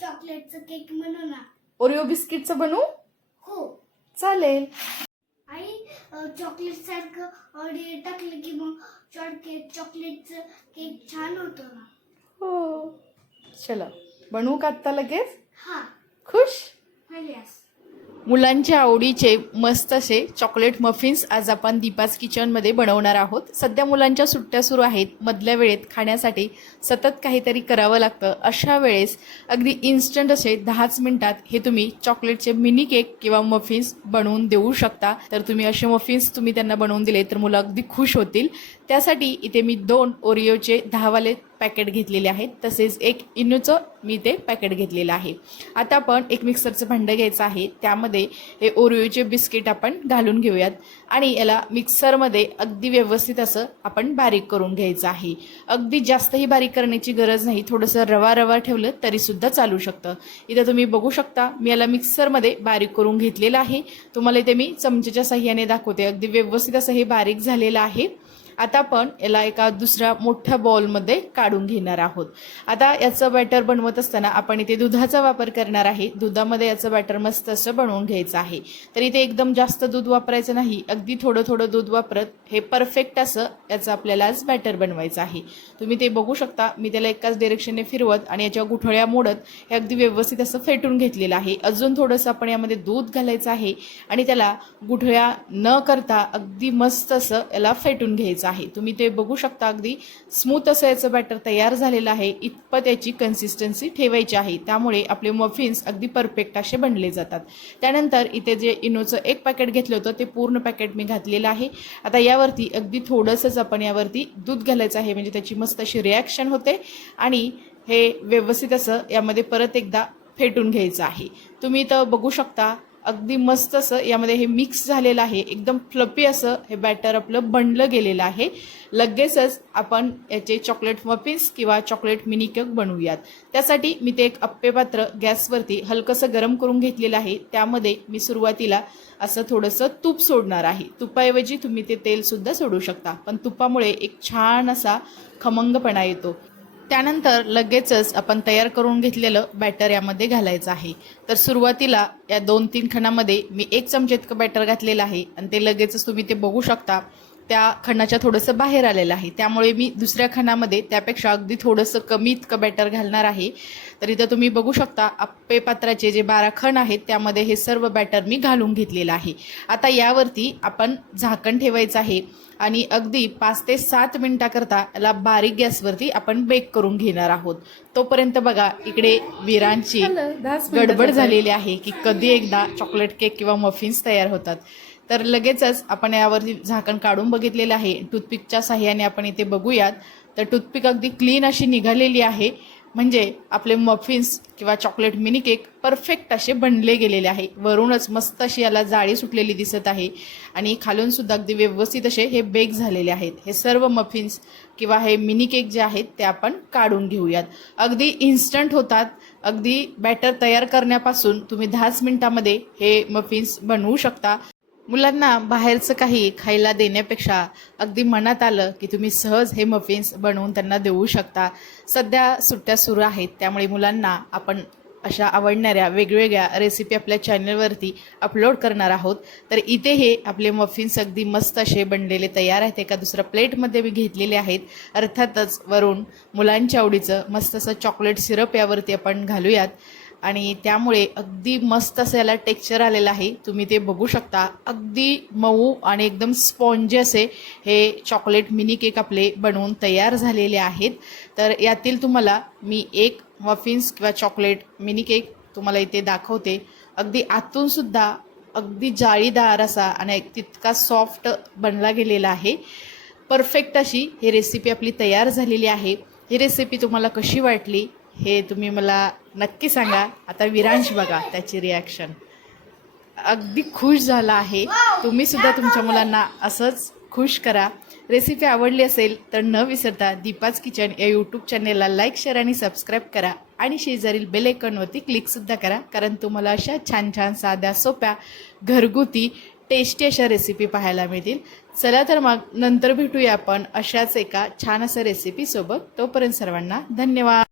चॉकलेटचं cake बनव ना. Oreo बिस्किटचं बनवू? हो. चालेल. आई चॉकलेट सारखं ओरिओ टाकलं की मग चॉकलेटचं केक छान होतो ना. हो. चला बनवू का आत्ता लगेच? हा. खुश? येस. मुलांच्या आवडीचे मस्त असे चॉकलेट मफिन्स आज आपण दीपाज किचनमध्ये बनवणार आहोत. सध्या मुलांच्या सुट्ट्या सुरू आहेत. मधल्या वेळेत खाण्यासाठी सतत काहीतरी करावं लागतं. अशा वेळेस अगदी इन्स्टंट असे 10च मिनिटात हे तुम्ही चॉकलेटचे मिनी केक किंवा मफिन्स बनवून देऊ शकता. तर तुम्ही असे मफिन्स तुम्ही त्यांना बनवून दिले तर मुलं अगदी खुश होतील. त्यासाठी इथे मी 2 ओरिओचे 10 वाले पॅकेट घेतलेले आहेत. तसेच 1 इनोचं मी ते पॅकेट घेतलेलं आहे. आता आपण एक मिक्सरचं भांडं घ्यायचं आहे. त्यामध्ये हे ओरिओचे बिस्किट आपण घालून घेऊयात आणि याला मिक्सरमध्ये अगदी व्यवस्थित असं आपण बारीक करून घ्यायचं आहे. अगदी जास्तही बारीक करण्याची गरज नाही. थोडंसं रवा ठेवलं तरी सुद्धा चालू शकतं. इथं तुम्ही बघू शकता मी याला मिक्सरमध्ये बारीक करून घेतलेलं आहे. तुम्हाला इथे मी चमच्याच्या साह्याने दाखवते. अगदी व्यवस्थित असं हे बारीक झालेलं आहे. आता आपण याला एका दुसऱ्या मोठ्या बाउलमध्ये काढून घेणार आहोत. आता याचं बॅटर बनवत असताना आपण इथे दुधाचा वापर करणार आहे. दुधामध्ये याचं बॅटर मस्त असं बनवून घ्यायचं आहे. तर इथे एकदम जास्त दूध वापरायचं नाही. अगदी थोडं दूध वापरत हे परफेक्ट असं याचं आपल्याला आज बॅटर बनवायचं आहे. तुम्ही ते बघू शकता. मी त्याला एकाच डायरेक्शनने फिरवत आणि याच्या गुठळ्या मोडत हे अगदी व्यवस्थित असं फेटून घेतलेलं आहे. अजून थोडंसं आपण यामध्ये दूध घालायचं आहे आणि त्याला गुठळ्या न करता अगदी मस्त असं याला फेटून घ्यायचं आहे. तुम्ही ते बघू शकता. अगदी स्मूथ असं याचं बॅटर तयार झालेलं आहे. इतपत याची कन्सिस्टन्सी ठेवायची आहे. त्यामुळे आपले मफिन्स अगदी परफेक्ट असे बनले जातात. त्यानंतर इथे जे इनोचं 1 पॅकेट घेतलं होतं ते पूर्ण पॅकेट मी घातलेलं आहे. आता यावरती अगदी थोडंसंच आपण यावरती दूध घालायचं आहे. म्हणजे त्याची मस्त अशी रिॲक्शन होते आणि हे व्यवस्थित असं यामध्ये परत एकदा फेटून घ्यायचं आहे. तुम्ही इथं बघू शकता अगदी मस्त असं यामध्ये हे मिक्स झालेलं आहे. एकदम फ्लफी असं हे बॅटर आपलं बनलं गेलेलं आहे. लगेचच आपण याचे चॉकलेट मफिन्स किंवा चॉकलेट मिनी केक बनवूयात. त्यासाठी मी ते एक अप्पे पात्र गॅसवरती हलकंसं गरम करून घेतलेलं आहे. त्यामध्ये मी सुरुवातीला असं थोडंसं तूप सोडणार आहे. तुपाऐवजी तुम्ही ते तेलसुद्धा सोडू शकता. पण तुपामुळे एक छान असा खमंगपणा येतो. त्यानंतर लगेचच आपण तयार करून घेतलेलं बॅटर यामध्ये घालायचं आहे. तर सुरुवातीला या 2-3 खणामध्ये मी 1 चमचे इतकं बॅटर घातलेलं आहे आणि ते लगेचच तुम्ही ते बघू शकता त्या खणाच्या थोडंसं बाहेर आलेलं आहे. त्यामुळे मी दुसऱ्या खणामध्ये त्यापेक्षा अगदी थोडंसं कमी इतकं बॅटर घालणार आहे. तर इथं तुम्ही बघू शकता अप्पे पात्राचे जे 12 खण आहेत त्यामध्ये हे सर्व बॅटर मी घालून घेतलेलं आहे. आता यावरती आपण झाकण ठेवायचं आहे आणि अगदी 5 ते 7 मिनिटाकरता याला बारीक गॅसवरती आपण बेक करून घेणार आहोत. तोपर्यंत बघा इकडे विरांची गडबड झालेली आहे की कधी एकदा चॉकलेट केक किंवा मफिन्स तयार होतात. तर लगेचच आपण यावरती झाकण काढून बघितलेलं आहे. टूथपिकच्या साह्याने आपण इथे बघूयात तर टूथपिक अगदी क्लीन अशी निघालेली आहे. म्हणजे आपले मफिन्स किंवा चॉकलेट मिनी केक परफेक्ट असे बनले गेलेले आहे. वरूनच मस्त अशी याला जाळी सुटलेली दिसत आहे आणि खालून सुद्धा अगदी व्यवस्थित असे हे बेक झालेले आहेत. हे सर्व मफिन्स किंवा हे मिनी केक जे आहेत ते आपण काढून घेऊयात. अगदी इन्स्टंट होतात. अगदी बॅटर तयार करण्यापासून तुम्ही 10च मिनिटामध्ये हे मफिन्स बनवू शकता. मुलांना बाहेरचं काही खायला देण्यापेक्षा अगदी मनात आलं की तुम्ही सहज हे मफिन्स बनवून त्यांना देऊ शकता. सध्या सुट्ट्या सुरू आहेत त्यामुळे मुलांना आपण अशा आवडणाऱ्या वेगवेगळ्या रेसिपी आपल्या चॅनलवरती अपलोड करणार आहोत. तर इथे हे आपले मफिन्स अगदी मस्त असे बनलेले तयार आहेत. एका दुसऱ्या प्लेटमध्ये मी घेतलेले आहेत. अर्थातच वरून मुलांच्या आवडीचं मस्त असं चॉकलेट सिरप यावरती आपण घालूयात आणि त्यामुळे अगदी मस्त असं याला टेक्स्चर आलेलं आहे. तुम्ही ते बघू शकता. अगदी मऊ आणि एकदम स्पॉन्जी असे हे चॉकलेट मिनी केक आपले बनवून तयार झालेले आहेत. तर यातील तुम्हाला मी 1 मफिन्स किंवा चॉकलेट मिनी केक तुम्हाला इथे दाखवते. अगदी आतून सुद्धा अगदी जाळीदार असा आणि तितका सॉफ्ट बनला गेलेला आहे. परफेक्ट अशी ही रेसिपी आपली तयार झालेली आहे. ही रेसिपी तुम्हाला कशी वाटली हे तुम्ही मला नक्की सांगा. आता विरांश बघा त्याची रिॲक्शन अगदी खुश झाला आहे. तुम्ही सुद्धा तुमच्या मुलांना असंच खुश करा. रेसिपी आवडली असेल तर न विसरता दीपाज किचन या यूट्यूब चॅनेलला लाईक, शेअर आणि सबस्क्राईब करा आणि शेजारील बेल आयकॉनवरती क्लिकसुद्धा करा. कारण तुम्हाला अशा छान छान साध्या सोप्या घरगुती टेस्टी अशा रेसिपी पाहायला मिळतील. चला तर मग नंतर भेटूया आपण अशाच एका छान अशा रेसिपीसोबत. तोपर्यंत सर्वांना धन्यवाद.